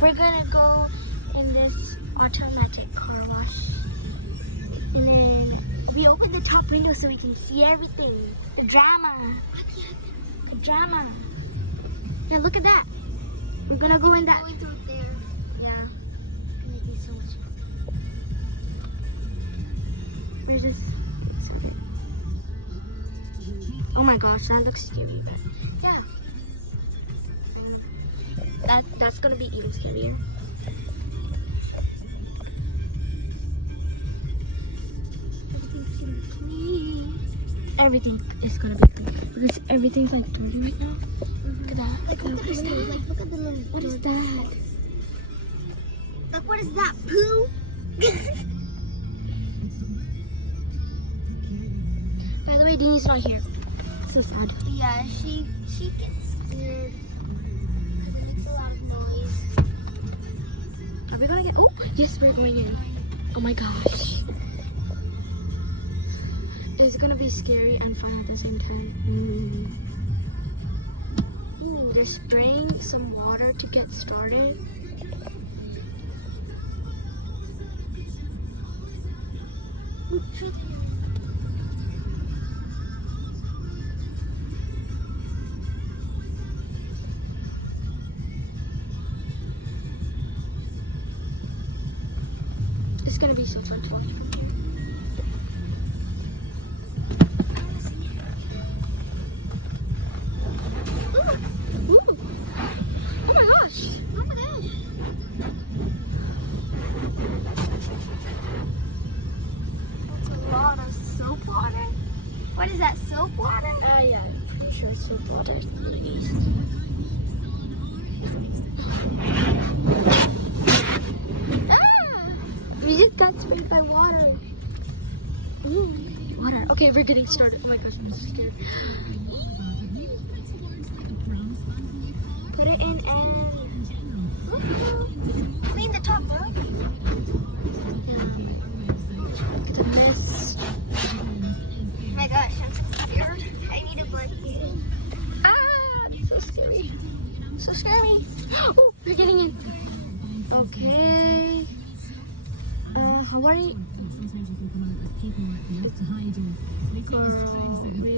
we're gonna go in this automatic car wash. And then we open the top window so we can see everything. The drama. The drama. Yeah, look at that. We're gonna go in that. Going through there. Yeah. Gonna be so much fun. Where's this? Oh my gosh, that looks scary. But Yeah. that's gonna be even scarier. Everything is gonna be clean. Because everything's like dirty right now. Look at that. Like, look at the little, like, look at the little. What is that? Like, what is that? Poo? By the way, Dini's not here. So sad. Yeah, she gets scared because it makes a lot of noise. Are we gonna get? Oh, yes, we're going in. Oh my gosh. It's gonna be scary and fun at the same time. Ooh, they're spraying some water to get started. It's gonna be so fun talking. Ooh. Oh my gosh! Oh my gosh! That's a lot of soap water. What is that, soap water? Yeah, I'm pretty sure it's soap water. We just got sprayed by water. Ooh, water. Okay, we're getting started. Oh my gosh, I'm so scared. Put it in and Clean the top, bro. look at the mist. Oh my gosh, I'm so scared. I need a blanket. Ah, it's so scary. So scary. Oh, we're getting in. Okay. How are you?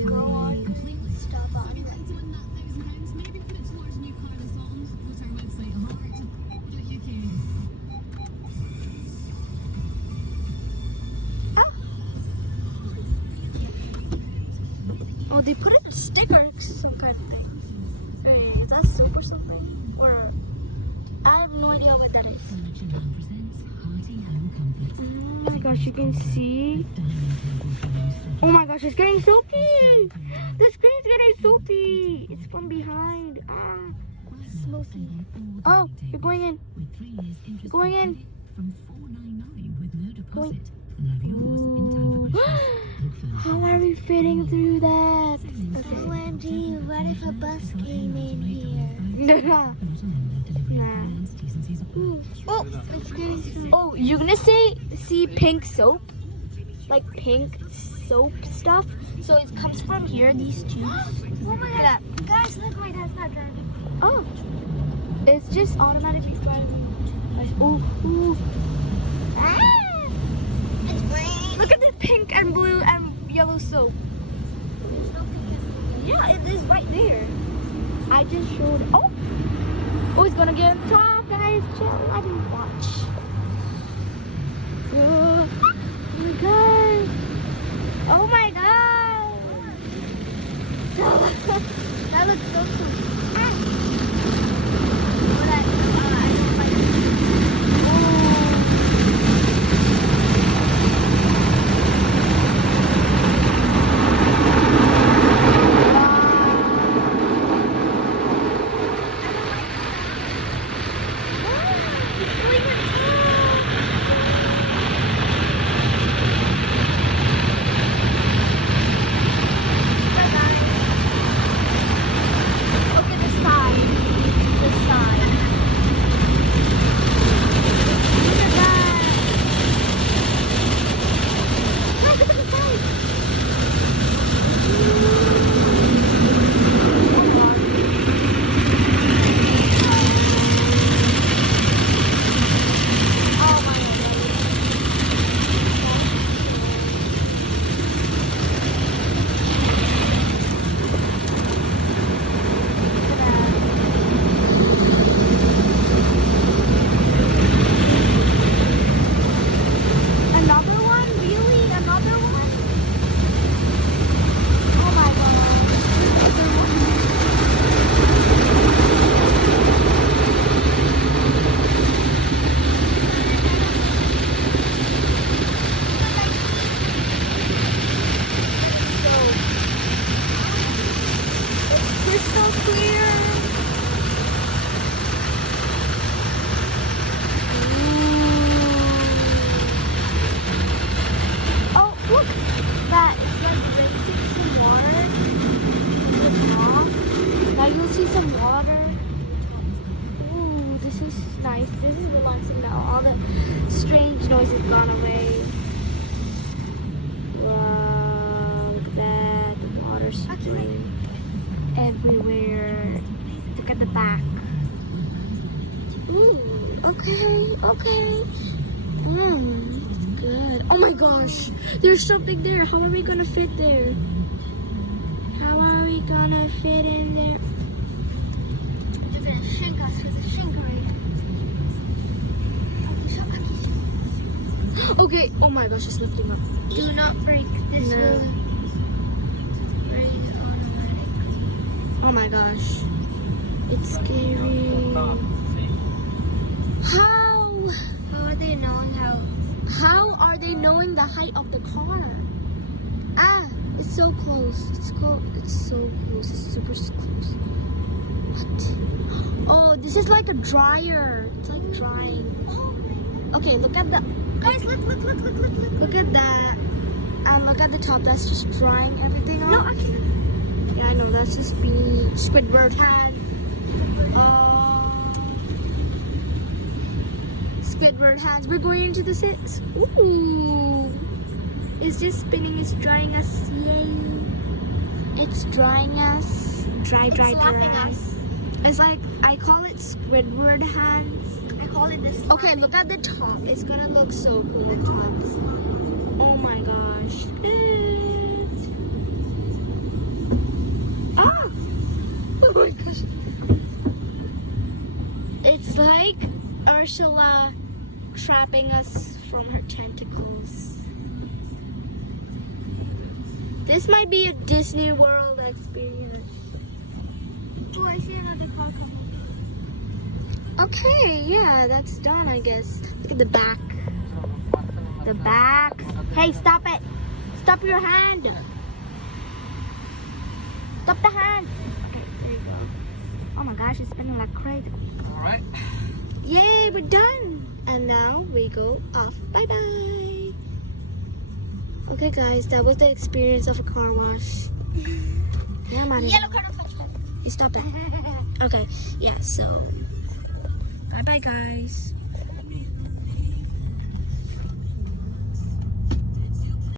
Go on. Stop on. Oh, they put a sticker, some kind of thing. Hey, is that soap or something? Or I have no idea what that is. Oh my gosh, you can see. Oh my gosh, it's getting soapy. The screen's getting soapy. It's from behind. Ah, smoky. Oh, you're going in. You're going in. Going. Ooh. How are we fitting through that? Okay. OMG, what if a bus came in here? Nah. Oh, it's getting through. Oh, you're gonna see pink soap? Like pink soap stuff? So it comes from here, these tubes. Oh my god. Guys, look, my dad's not driving. Oh. It's just automatically driving. Oh, ooh. Ah! It's green. Look at the pink and blue and yellow soap. There's no pictures. Yeah, it is right there. I just showed. Oh! Oh, he's gonna get on top, guys. Chill. Let me watch. Oh my god. Oh my god. That looks so cool. Ah. nice. This is relaxing now. All the strange noises gone away. Wow, look at that. The water's spraying everywhere. Look at the back. Ooh, okay. It's good. Oh my gosh, there's something there. How are we gonna fit there? How are we gonna fit in there? They're gonna shrink us with a shrinkery. Okay, oh my gosh, it's lifting up. Do not break this No. will break automatically. Oh my gosh, it's scary. How How are they knowing are they knowing the height of the car? Ah, it's so close. It's so close. It's super close. What? Oh, this is like a dryer. It's like drying. Okay, look at the Guys, look. look at that. And look at the top. That's just drying everything off. No, I can't. Yeah, I know. That's just being Squidward hand. Squidward hands. We're going into the six. Ooh. It's just spinning. It's drying us. Yay. It's drying us. Dry. slapping us. It's like, I call it Squidward hands. I call it this. Okay, look at the top. It's gonna look so cool on top. Oh my gosh. Ah! Oh my gosh. It's like Ursula trapping us from her tentacles. This might be a Disney World experience. Oh, I see another car coming. Okay, yeah, that's done, I guess. Look at the back. The back. Hey, stop it. Stop your hand. Stop the hand. Okay, there you go. Oh my gosh, it's spinning like crazy. Alright. Yay, we're done. And now we go off. Bye-bye. Okay, guys, that was the experience of a car wash. Yeah, I'm out of here. Yellow car, don't touch it. You stop it. Okay, yeah, so bye-bye, guys.